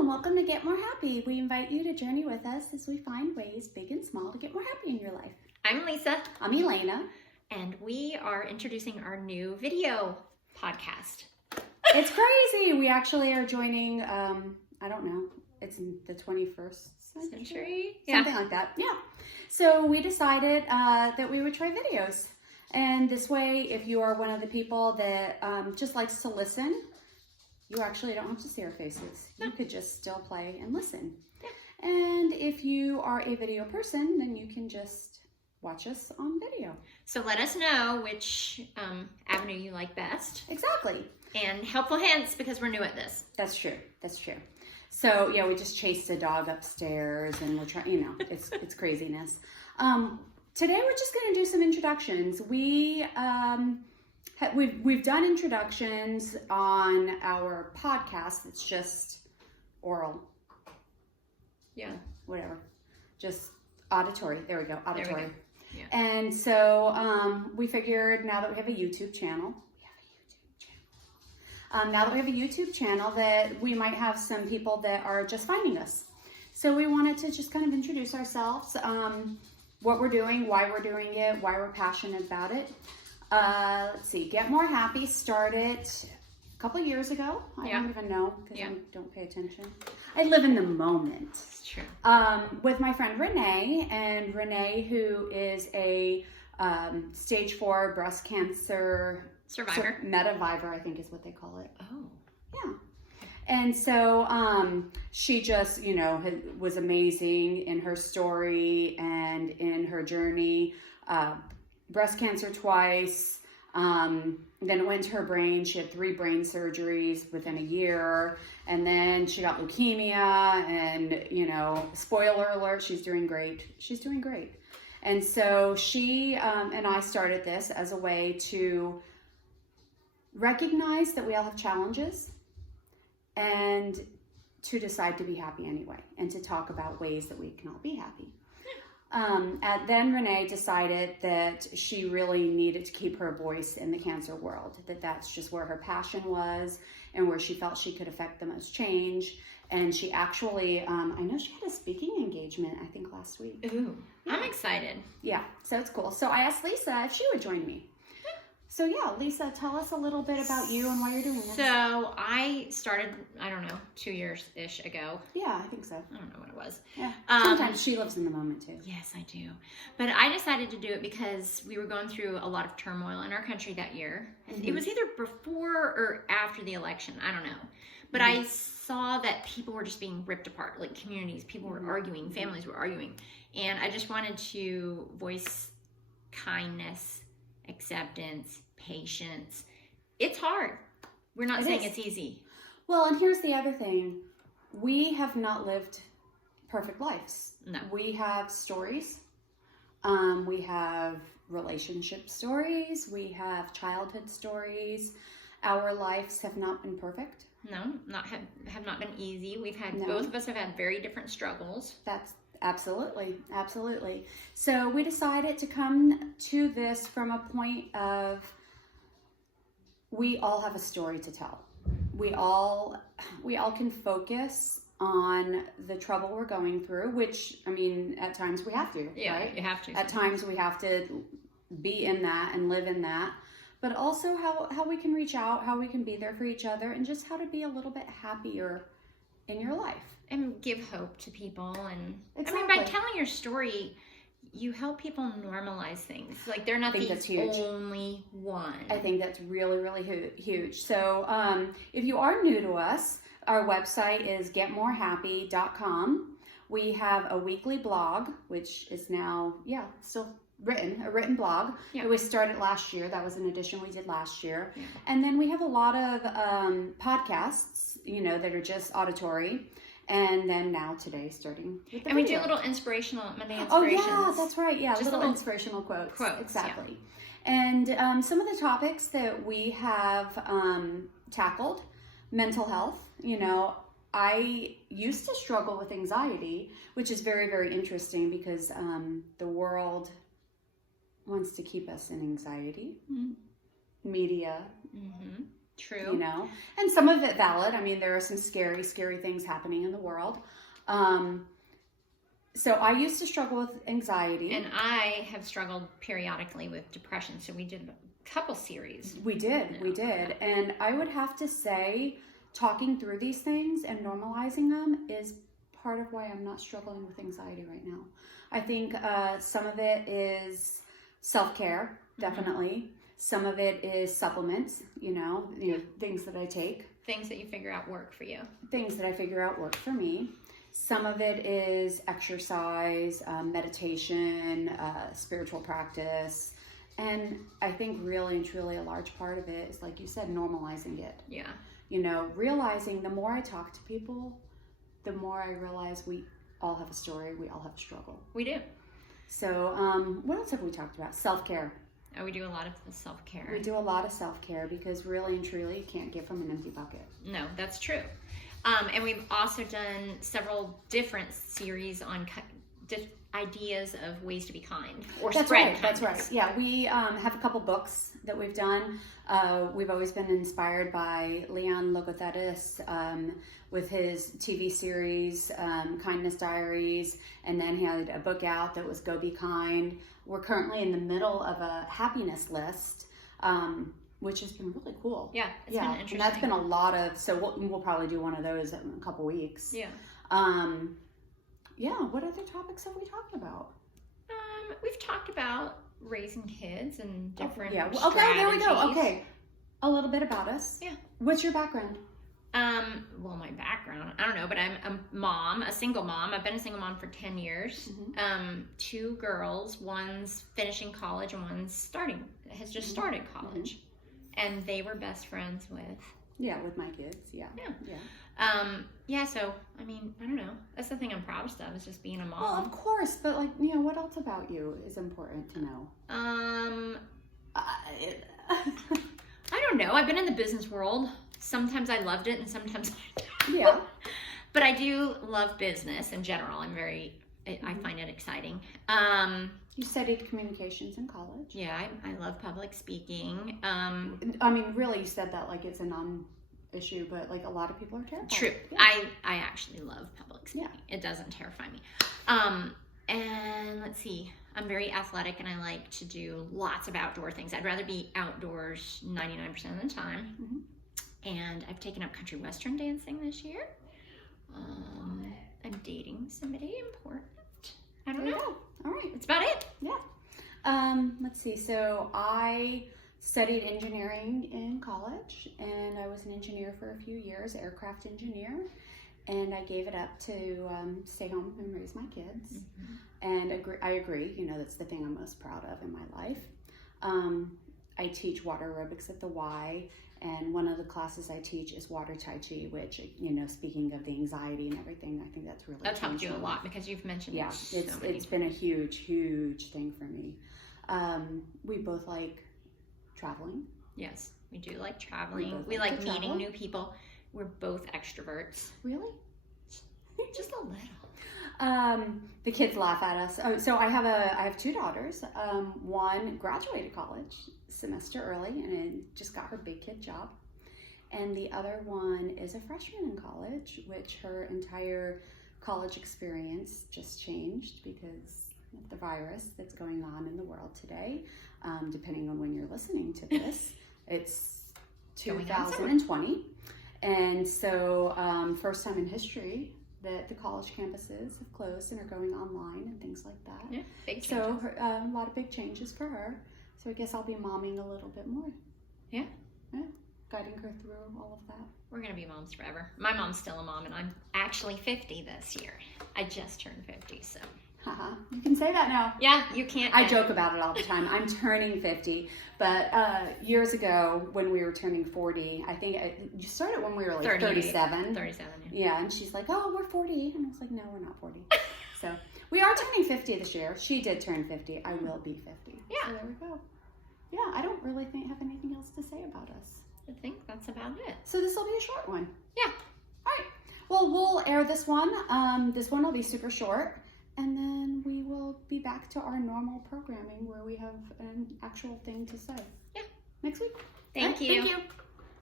and welcome to Get More Happy. We invite you to journey with us as we find ways, big and small, to get more happy in your life. I'm Lisa. I'm Elena. And we are introducing our new video podcast. It's crazy. We actually are joining, I don't know, it's in the 21st century? Something like that. Yeah. So we decided that we would try videos. And this way, if you are one of the people that just likes to listen, you actually don't have to see our faces. You could just still play and listen. Yeah. And if you are a video person, then you can just watch us on video. So let us know which avenue you like best. Exactly. And helpful hints because we're new at this. That's true. That's true. So yeah, we just chased a dog upstairs and we're trying, it's craziness. Today we're just going to do some introductions. We've done introductions on our podcast. It's just oral. Yeah. Whatever. Just auditory. There we go. Auditory. There we go. Yeah. And so we figured now that we have a YouTube channel, that we might have some people that are just finding us. So we wanted to just kind of introduce ourselves, what we're doing, why we're doing it, why we're passionate about it. Let's see, Get More Happy started a couple years ago. I don't even know because I don't pay attention. I live in the moment. It's true. With my friend Renee, and Renee, who is a stage 4 breast cancer survivor. Metavivor, I think is what they call it. Oh. Yeah. And so she just, was amazing in her story and in her journey. Breast cancer twice. Then it went to her brain. She had 3 brain surgeries within a year. And then she got leukemia. And, spoiler alert, she's doing great. She's doing great. And so she and I started this as a way to recognize that we all have challenges and to decide to be happy anyway, and to talk about ways that we can all be happy. Then Renee decided that she really needed to keep her voice in the cancer world, that's just where her passion was and where she felt she could affect the most change. And she actually, I know she had a speaking engagement, I think last week. Ooh, yeah. I'm excited. Yeah, so it's cool. So I asked Lisa if she would join me. So yeah, Lisa, tell us a little bit about you and why you're doing this. So I started, 2 years-ish ago. Yeah, I think so. I don't know what it was. Yeah. Sometimes she lives in the moment too. Yes, I do. But I decided to do it because we were going through a lot of turmoil in our country that year. Mm-hmm. It was either before or after the election. I don't know. But I saw that people were just being ripped apart, like communities. People were arguing, families were arguing. And I just wanted to voice kindness, acceptance, patience. It's hard. We're not saying it's easy. Well, and here's the other thing. We have not lived perfect lives. No. We have stories. We have relationship stories. We have childhood stories. Our lives have not been perfect. No, have not been easy. We've had, both of us have had very different struggles. That's absolutely. So we decided to come to this from a point of, we all have a story to tell. We all can focus on the trouble we're going through, which, at times we have to, right? You have to. At times we have to be in that and live in that. But also how we can reach out, how we can be there for each other, and just how to be a little bit happier in your life. And give hope to people. And exactly. By telling your story, you help people normalize things. Like they're not the only one. I think that's really, really huge. So if you are new to us, our website is getmorehappy.com. We have a weekly blog, which is now, still a written blog. It was started last year. That was an addition we did last year. Yeah. And then we have a lot of podcasts, that are just auditory. And then now today, starting with the video. We do little Monday inspirations. Oh yeah, that's right. Yeah, just little inspirational quotes. Exactly. Yeah. And some of the topics that we have tackled, mental health. I used to struggle with anxiety, which is very, very interesting because the world wants to keep us in anxiety. Mm-hmm. Media True. You know, and some of it valid. I mean, there are some scary, scary things happening in the world. So I used to struggle with anxiety. And I have struggled periodically with depression. So we did a couple series. We did. And I would have to say, talking through these things and normalizing them is part of why I'm not struggling with anxiety right now. I think some of it is self-care, definitely. Some of it is supplements, you know, things that I take. Things that you figure out work for you. Things that I figure out work for me. Some of it is exercise, meditation, spiritual practice. And I think really and truly a large part of it is, like you said, normalizing it. Yeah. You know, realizing the more I talk to people, the more I realize we all have a story, we all have a struggle. We do. So what else have we talked about? Self-care. Oh, we do a lot of the self-care. We do a lot of self-care because really and truly you can't give from an empty bucket. No, that's true. And we've also done several different series on ideas of ways to be kind or spread kindness. That's right. Yeah, we have a couple books that we've done. We've always been inspired by Leon Logothetis with his TV series, Kindness Diaries, and then he had a book out that was Go Be Kind. We're currently in the middle of a happiness list, which has been really cool. Yeah, it's been interesting. And that's been a lot of, so we'll probably do one of those in a couple weeks. Yeah. Yeah, what other topics have we talked about? We've talked about raising kids and different strategies. Okay, there we go. Okay. A little bit about us. Yeah. What's your background? Well, my background, I don't know, but I'm a mom, a single mom. I've been a single mom for 10 years. Mm-hmm. 2 girls, one's finishing college and one's has just started college. Mm-hmm. And they were best friends with... Yeah, with my kids. Yeah. So, I mean, I don't know. That's the thing I'm proudest of, is just being a mom. Well, of course, but like, what else about you is important to know? I don't know. I've been in the business world. Sometimes I loved it and sometimes I don't. Yeah. But I do love business in general. I find it exciting. You studied communications in college. Yeah, I love public speaking. I mean, really, you said that like it's a non-issue, but like a lot of people are terrified. True. Yeah. I actually love public speaking. Yeah. It doesn't terrify me. And let's see. I'm very athletic and I like to do lots of outdoor things. I'd rather be outdoors 99% of the time. Mm-hmm. And I've taken up country western dancing this year. I'm dating somebody important. I don't know. All right. That's about it. Yeah. Let's see. So I studied engineering in college and I was an engineer for a few years, aircraft engineer. And I gave it up to stay home and raise my kids. Mm-hmm. And I agree, that's the thing I'm most proud of in my life. I teach water aerobics at the Y, and one of the classes I teach is water tai chi, which, speaking of the anxiety and everything, I think that's helped you a lot because you've mentioned it's been a huge, huge thing for me. We both like traveling. Yes, we do like traveling. We like meeting new people. We're both extroverts. Really? Just a little. The kids laugh at us. So I have 2 daughters. One graduated college semester early and just got her big kid job. And the other one is a freshman in college, which her entire college experience just changed because of the virus that's going on in the world today. Depending on when you're listening to this, it's 2020. And so first time in history that the college campuses have closed and are going online and things like that. Yeah, big changes. So a lot of big changes for her. So I guess I'll be momming a little bit more. Yeah. Yeah, guiding her through all of that. We're going to be moms forever. My mom's still a mom and I'm actually 50 this year. I just turned 50, so. Haha, you can say that now. Yeah, you can't. I joke about it all the time. I'm turning 50, but years ago when we were turning 40, I think you started when we were like 37. 37, yeah. And she's like, oh, we're 40. And I was like, no, we're not 40. So we are turning 50 this year. She did turn 50. I will be 50. Yeah. So there we go. Yeah, I don't really have anything else to say about us. I think that's about it. So this will be a short one. Yeah. All right. Well, we'll air this one. This one will be super short. And then we will be back to our normal programming where we have an actual thing to say. Yeah. Next week. Thank you. Thank you.